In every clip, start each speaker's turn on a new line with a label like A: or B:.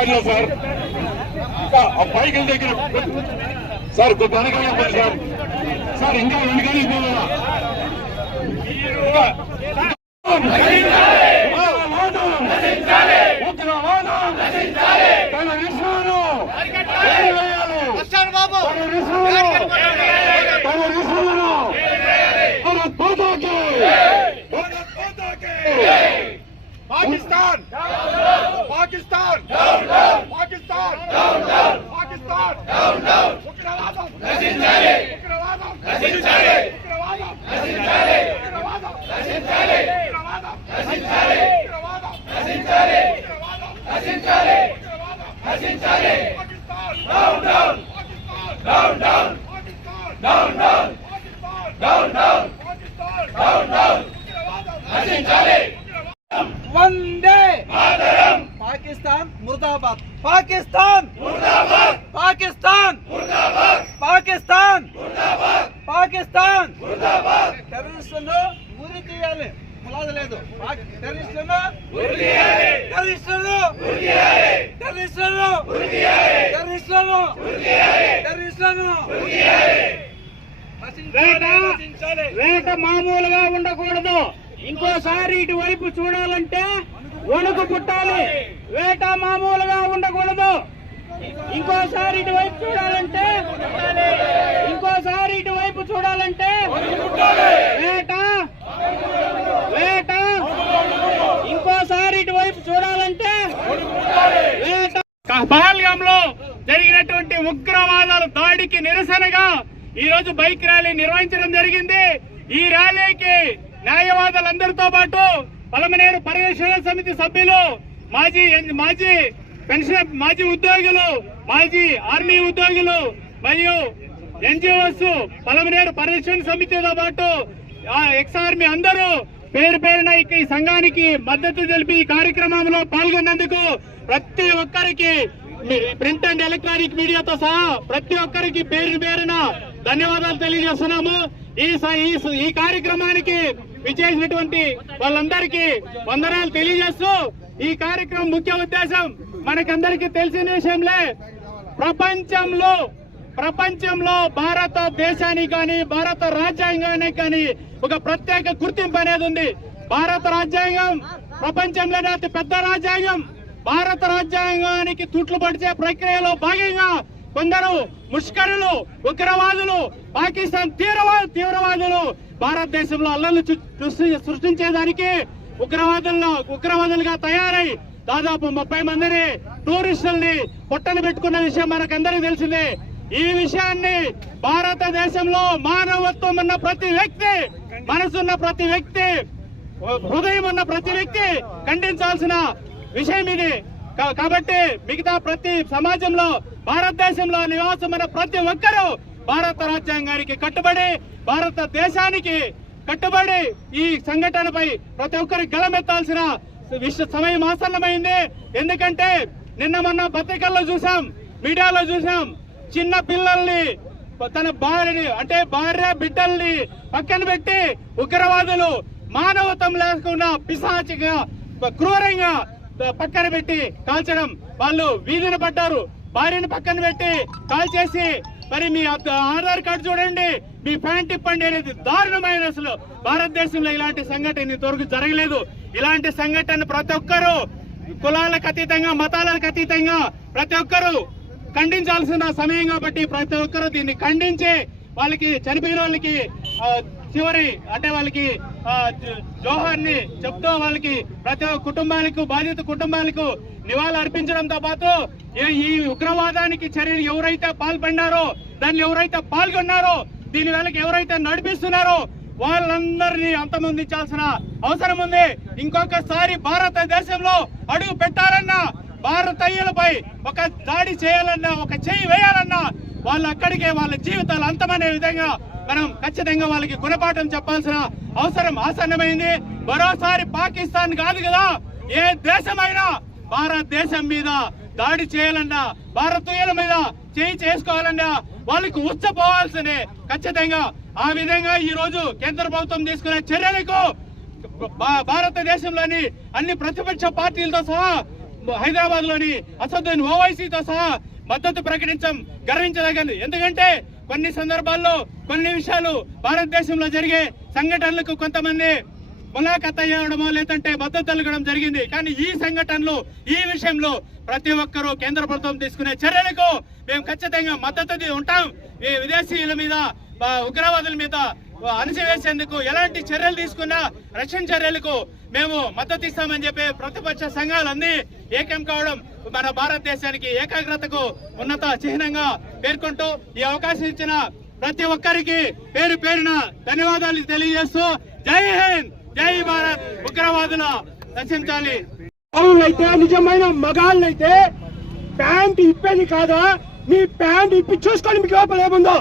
A: పనిలో సార్. ఇంకా ఆ పైకి దగ్గర సార్ కొద్ది అనగానే పోయి సార్. సార్ ఇంకా వెనకాలే పోవాలా?
B: పాకిస్తాన్! పాకిస్తాన్! పాకిస్తాన్! పాకిస్తాన్! ఉగ్రవాదం! ఉగ్రవాదం! ఉగ్రవాదం! ఉగ్రవాదం! ఉగ్రవాదం! ఉగ్రవాదం! ఉగ్రవాదం! పాకిస్తాన్! ములాదు లేదు. టెర్రరిస్టులను
C: వేట మామూలుగా ఉండకూడదు. ఇంకోసారి ఇటువైపు చూడాలంటే వణుకు పుట్టాలి. వేట మామూలుగా ఉండకూడదు. ఇంకోసారి ఇటువైపు చూడాలంటే ఇంకోసారి ఇటువైపు చూడాలంటే వేట వేట ఇంకోసారి ఇటువైపు చూడాలంటే వేట పహల్గాంలో జరిగినటువంటి ఉగ్రవాదాల దాడికి నిరసనగా ఈ రోజు బైక్ ర్యాలీ నిర్వహించడం జరిగింది. ఈ ర్యాలీకి న్యాయవాదులందరితో పాటు పలమనేరు పరిరక్షణ సమితి సభ్యులు మాజీ మాజీ పెన్షన్ మాజీ ఉద్యోగులు మాజీ ఆర్మీ ఉద్యోగులు మరియు ఎన్జిఓస్ పలమనేరు పరిరక్షణ సమితితో పాటు ఎక్స్ ఆర్మీ అందరూ పేరు పేరున ఇక ఈ సంఘానికి మద్దతు తెలిపి ఈ కార్యక్రమంలో పాల్గొన్నందుకు ప్రతి ఒక్కరికి ప్రింట్ అండ్ ఎలక్ట్రానిక్ మీడియాతో సహా ప్రతి ఒక్కరికి పేరు పేరున ధన్యవాదాలు తెలియజేస్తున్నాము. ఈ స- ఈ ఈ కార్యక్రమానికి విచ్చేసినటువంటి వాళ్ళందరికీ వందనాలు తెలియజేస్తూ ఈ కార్యక్రమం ముఖ్య ఉద్దేశం మనకందరికీ తెలిసిన విషయంలే. ప్రపంచంలో ప్రపంచంలో భారతదేశానికి కానీ భారత రాజ్యాంగానికి కానీ ఒక ప్రత్యేక గుర్తింపు అనేది ఉంది. భారత రాజ్యాంగం ప్రపంచంలోనే అతి పెద్ద రాజ్యాంగం. భారత రాజ్యాంగానికి తుట్లు పడిచే ప్రక్రియలో భాగంగా కొందరు ముష్కరులు ఉగ్రవాదులు పాకిస్తాన్ తీవ్రవాద తీవ్రవాదులు భారతదేశంలో అల్లర్లు సృష్టించేదానికి ఉగ్రవాదులను ఉగ్రవాదులుగా తయారై దాదాపు ముప్పై మందిని టూరిస్టుల్ని పొట్టలు పెట్టుకున్న విషయం మనకందరికీ తెలిసిందే. ఈ విషయాన్ని భారతదేశంలో మానవత్వం ఉన్న ప్రతి వ్యక్తి మనసున్న ప్రతి వ్యక్తి హృదయం ఉన్న ప్రతి వ్యక్తి ఖండించాల్సిన విషయం ఇది. కాబట్టి మిగతా ప్రతి సమాజంలో భారతదేశంలో నివాసం ఉన్న ప్రతి ఒక్కరూ భారత రాజ్యాంగానికి కట్టుబడి భారతదేశానికి కట్టుబడి ఈ సంఘటనపై ప్రతి ఒక్కరు గలమెత్తాల్సిన సమయం ఆసన్నమైంది. ఎందుకంటే నిన్న మొన్న పత్రికల్లో చూసాం మీడియాలో చూసాం చిన్న పిల్లల్ని తన భార్యని అంటే భార్య బిడ్డల్ని పక్కన పెట్టి ఉగ్రవాదులు మానవతం లేకుండా పిశాచిగా క్రూరంగా పక్కన పెట్టి కాల్చడం. వాళ్ళు వీధిన పడ్డారు. భార్యని పక్కన పెట్టి కాల్చేసి మరి మీ ఆధార్ కార్డు చూడండి మీ ప్యాంట్ ఇప్పండి అనేది దారుణమైన అసలు భారతదేశంలో ఇలాంటి సంఘటన ఇంతవరకు జరగలేదు. ఇలాంటి సంఘటన ప్రతి ఒక్కరూ కులాలకు అతీతంగా మతాలకు అతీతంగా ప్రతి ఒక్కరూ ఖండించాల్సిన సమయం కాబట్టి ప్రతి ఒక్కరూ దీన్ని ఖండించి వాళ్ళకి చనిపోయిన వాళ్ళకి చివరి అంటే వాళ్ళకి జోహార్ని చెప్తూ వాళ్ళకి ప్రతి ఒక్క కుటుంబాలకు బాధిత కుటుంబాలకు నివాళులు అర్పించడంతో పాటు ఈ- ఈ ఉగ్రవాదానికి చర్యలు ఎవరైతే పాల్పడినారో దాన్ని ఎవరైతే పాల్గొన్నారో దీని వేళకి ఎవరైతే నడిపిస్తున్నారో వాళ్ళందరినీ అంతమొందించాల్సిన అవసరం ఉంది. ఇంకొకసారి భారతదేశంలో అడుగు పెట్టారన్న భారతీయులపై ఒక దాడి చేయాలన్నా ఒక చేయి వేయాలన్నా వాళ్ళు అక్కడికే వాళ్ళ జీవితాలు అంతమనే విధంగా మనం ఖచ్చితంగా వాళ్ళకి గుణపాఠం చెప్పాల్సిన అవసరం ఆసన్నమైంది. మరోసారి పాకిస్తాన్ కాదు కదా ఏ దేశమైనా భారతదేశం మీద దాడి చేయాలన్నా భారతీయుల మీద చేయి చేసుకోవాలన్నా వాళ్ళకి ఉచ్చపోవాల్సిందే ఖచ్చితంగా ఆ విధంగా ఈ రోజు కేంద్ర ప్రభుత్వం తీసుకునే చర్యలకు భారతదేశంలోని అన్ని ప్రతిపక్ష పార్టీలతో సహా హైదరాబాద్లోని అసదుద్దీన్ ఓవైసీతో సహా మద్దతు ప్రకటించం గర్వించదగింది ఎందుకంటే కొన్ని సందర్భాల్లో కొన్ని విషయాలు భారతదేశంలో జరిగే సంఘటనలకు కొంతమంది ములాఖత్ అయ్యడమో లేదంటే మద్దతు తలగడం జరిగింది. కానీ ఈ సంఘటనలు ఈ విషయంలో ప్రతి ఒక్కరూ కేంద్ర ప్రభుత్వం తీసుకునే చర్యలకు మేము ఖచ్చితంగా మద్దతు ఉంటాం. ఈ విదేశీయుల మీద ఉగ్రవాదుల మీద అణిచివేసేందుకు ఎలాంటి చర్యలు తీసుకున్నా రక్షణ చర్యలకు మేము మద్దతు ఇస్తామని చెప్పి ప్రతిపక్ష సంఘాలన్నీ ఏకం కావడం మన భారతదేశానికి ఏకాగ్రతకు ఉన్నత చిహ్నంగా పేర్కొంటూ ఈ అవకాశం ఇచ్చిన ప్రతి ఒక్కరికి పేరు పేరున ధన్యవాదాలు తెలియజేస్తూ జై హింద్ జై భారత్. ఉగ్రవాదుల రక్షించాలి
D: అయితే నిజమైన మగాళ్ళైతే ప్యాంట్ ఇప్పేది కాదా? మీ ప్యాంట్ ఇప్పి చూసుకొని మీకు లోపల ఏముందో?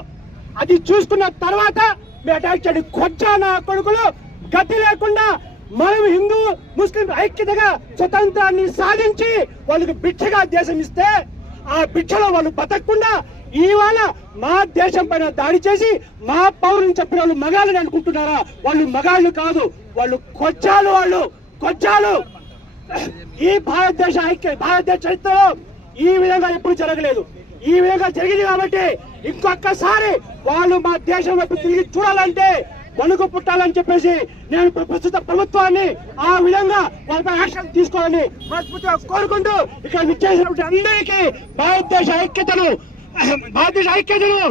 D: అది చూసుకున్న తర్వాత మీ అటాక్ కొచ్చా నా కొడుకులు గతి లేకుండా మనం హిందూ ముస్లిం ఐక్యతగా స్వతంత్రాన్ని సాధించి వాళ్ళకి భిక్షగా దేశం ఇస్తే ఆ భిక్షలో వాళ్ళు బతకకుండా ఇవాళ మా దేశం పైన దాడి చేసి మా పౌరుని చెప్పిన వాళ్ళు మగాళ్ళని అనుకుంటున్నారా? వాళ్ళు మగాళ్ళు కాదు వాళ్ళు కొచ్చాలు వాళ్ళు కొచ్చాలు ఈ భారతదేశ ఐక్య భారతదేశ చరిత్రలో ఈ విధంగా ఎప్పుడు జరగలేదు. ఈ విధంగా జరిగింది కాబట్టి ఇంకొకసారి వాళ్ళు మా దేశం వైపు తిరిగి చూడాలంటే వణుకు పుట్టాలని చెప్పేసి నేను ప్రస్తుత ప్రభుత్వాన్ని ఆ విధంగా వాళ్ళపై యాక్షన్ తీసుకోవాలని మనస్ఫూర్తిగా కోరుకుంటూ ఇక్కడ నిశ్చయించినటువంటి అందరికీ భారతదేశ ఐక్యతను భారతదేశ ఐక్యతను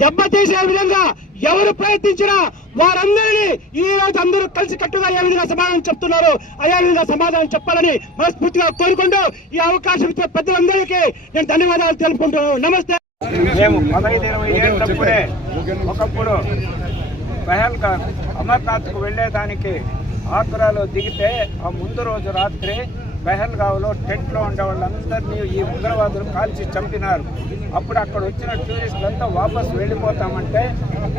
D: దెబ్బతీసే విధంగా ఎవరు ప్రయత్నించినా వారందరినీ ఈ రోజు అందరూ కలిసి కట్టుగా ఏ విధంగా సమాధానం చెప్తున్నారు అదే విధంగా సమాధానం చెప్పాలని మనస్ఫూర్తిగా కోరుకుంటూ ఈ అవకాశం ఇచ్చే పెద్దలందరికీ నేను ధన్యవాదాలు తెలుపుకుంటున్నాను నమస్తే.
E: మేము పదహైదు ఇరవై ఏళ్ళప్పుడే ఒకప్పుడు పహల్గా అమర్నాథ్కు వెళ్ళేదానికి ఆగ్రాలో దిగితే ఆ ముందు రోజు రాత్రి బెహల్గావ్లో టెంట్లో ఉండే వాళ్ళందరినీ ఈ ఉగ్రవాదులు కాల్చి చంపినారు. అప్పుడు అక్కడ వచ్చిన టూరిస్టులంతా వాపస్ వెళ్ళిపోతామంటే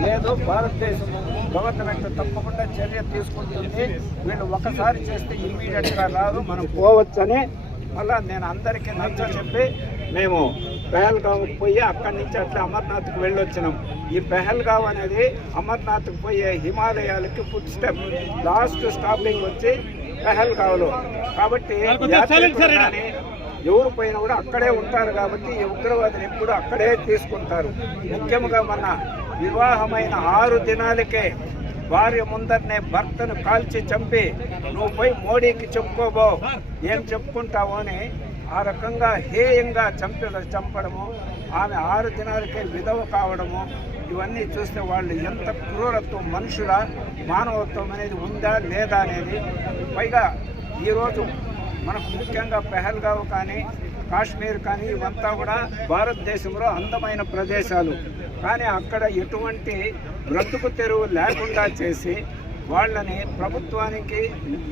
E: లేదు భారతదేశం గవర్నమెంట్ తప్పకుండా చర్య తీసుకుంటుంది. వీళ్ళు ఒకసారి చేస్తే ఇమ్మీడియట్గా రాదు మనం పోవచ్చని మళ్ళా నేను అందరికీ నచ్చ చెప్పి మేము పెహల్గావ్కి పోయి అక్కడి నుంచి అట్లా అమర్నాథ్కి వెళ్ళొచ్చినాం. ఈ పెహల్గావ్ అనేది అమర్నాథ్కి పోయే హిమాలయాలకి ఫుడ్ స్టెప్ లాస్ట్ స్టాపింగ్ వచ్చి పెహల్గావ్లో. కాబట్టి ఎవరు పోయినా కూడా అక్కడే ఉంటారు కాబట్టి ఈ ఉగ్రవాదులు ఎప్పుడు అక్కడే తీసుకుంటారు. ముఖ్యంగా మన వివాహమైన ఆరు దినాలకే భార్య ముందరనే భర్తను కాల్చి చంపి నువ్వు పోయి మోడీకి చెప్పుకోబో ఏం చెప్పుకుంటావు అని ఆ రకంగా హేయంగా చంప చంపడము ఆమె ఆరు దినాలకే విధవ కావడము ఇవన్నీ చూస్తే వాళ్ళు ఎంత క్రూరత్వం మనుషుల మానవత్వం అనేది ఉందా లేదా అనేది. పైగా ఈరోజు మనకు ముఖ్యంగా పెహల్గావ్ కానీ కాశ్మీర్ కానీ ఇవంతా కూడా భారతదేశంలో అందమైన ప్రదేశాలు. కానీ అక్కడ ఎటువంటి బ్రతుకు తెరువు లేకుండా చేసి వాళ్ళని ప్రభుత్వానికి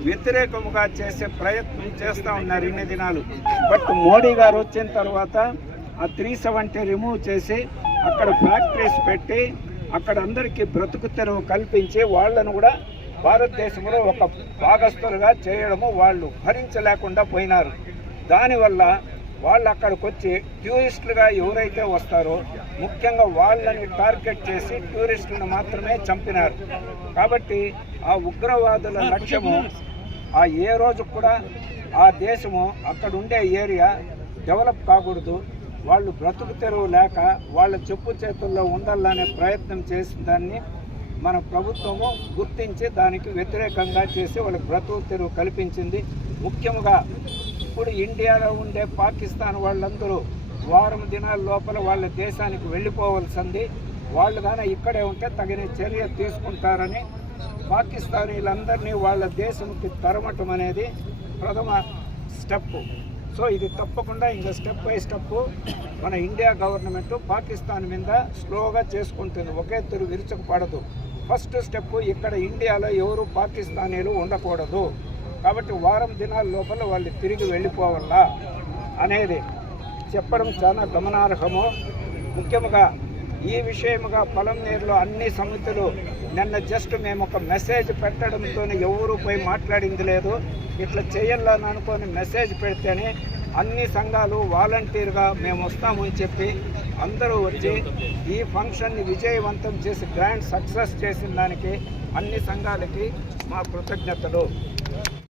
E: వ్యతిరేకముగా చేసే ప్రయత్నం చేస్తూ ఉన్నారు ఇన్ని దినాలు. బట్ మోడీ గారు వచ్చిన తర్వాత ఆ త్రీ సెవెంటీ రిమూవ్ చేసి అక్కడ ఫ్యాక్టరీస్ పెట్టి అక్కడ అందరికీ బ్రతుకు తెరువు కల్పించి వాళ్ళను కూడా భారతదేశంలో ఒక భాగస్థులుగా చేయడము వాళ్ళు భరించలేకుండా పోయినారు. దానివల్ల వాళ్ళు అక్కడికి వచ్చి టూరిస్టులుగా ఎవరైతే వస్తారో ముఖ్యంగా వాళ్ళని టార్గెట్ చేసి టూరిస్టులను మాత్రమే చంపినారు. కాబట్టి ఆ ఉగ్రవాదుల లక్ష్యము ఆ ఏ రోజు కూడా ఆ దేశము అక్కడ ఉండే ఏరియా డెవలప్ కాకూడదు. వాళ్ళు బ్రతుకు తెరువు లేక వాళ్ళ చెప్పు చేతుల్లో ఉండాలనే ప్రయత్నం చేసిన దాన్ని మన ప్రభుత్వము గుర్తించి దానికి వ్యతిరేకంగా చేసి వాళ్ళకి బ్రతుకు తెరువు కల్పించింది. ముఖ్యంగా ఇప్పుడు ఇండియాలో ఉండే పాకిస్తాన్ వాళ్ళందరూ వారం దినాల లోపల వాళ్ళ దేశానికి వెళ్ళిపోవలసింది. వాళ్ళు కానీ ఇక్కడే ఉంటే తగిన చర్య తీసుకుంటారని పాకిస్తానీలందరినీ వాళ్ళ దేశంకి తరమటం అనేది ప్రథమ స్టెప్ సో ఇది తప్పకుండా ఇంకా స్టెప్ బై స్టెప్ మన ఇండియా గవర్నమెంట్ పాకిస్తాన్ మీద స్లోగా చేసుకుంటుంది. ఒకే తిరు విరుచకపడదు ఫస్ట్ స్టెప్ ఇక్కడ ఇండియాలో ఎవరు పాకిస్తానీలు ఉండకూడదు. కాబట్టి వారం దినాల లోపల వాళ్ళు తిరిగి వెళ్ళిపోవాలా అనేది చెప్పడం చాలా గమనార్హము. ముఖ్యంగా ఈ విషయముగా పొలం నీరులో అన్ని సమితులు నిన్న జస్ట్ మేము ఒక మెసేజ్ పెట్టడంతో ఎవరు పోయి మాట్లాడింది లేదు. ఇట్లా చేయాలని అనుకొని మెసేజ్ పెడితేనే అన్ని సంఘాలు వాలంటీర్గా మేము వస్తామని చెప్పి అందరూ వచ్చి ఈ ఫంక్షన్ని విజయవంతం చేసి గ్రాండ్ సక్సెస్ చేసిన దానికి అన్ని సంఘాలకి మా కృతజ్ఞతలు.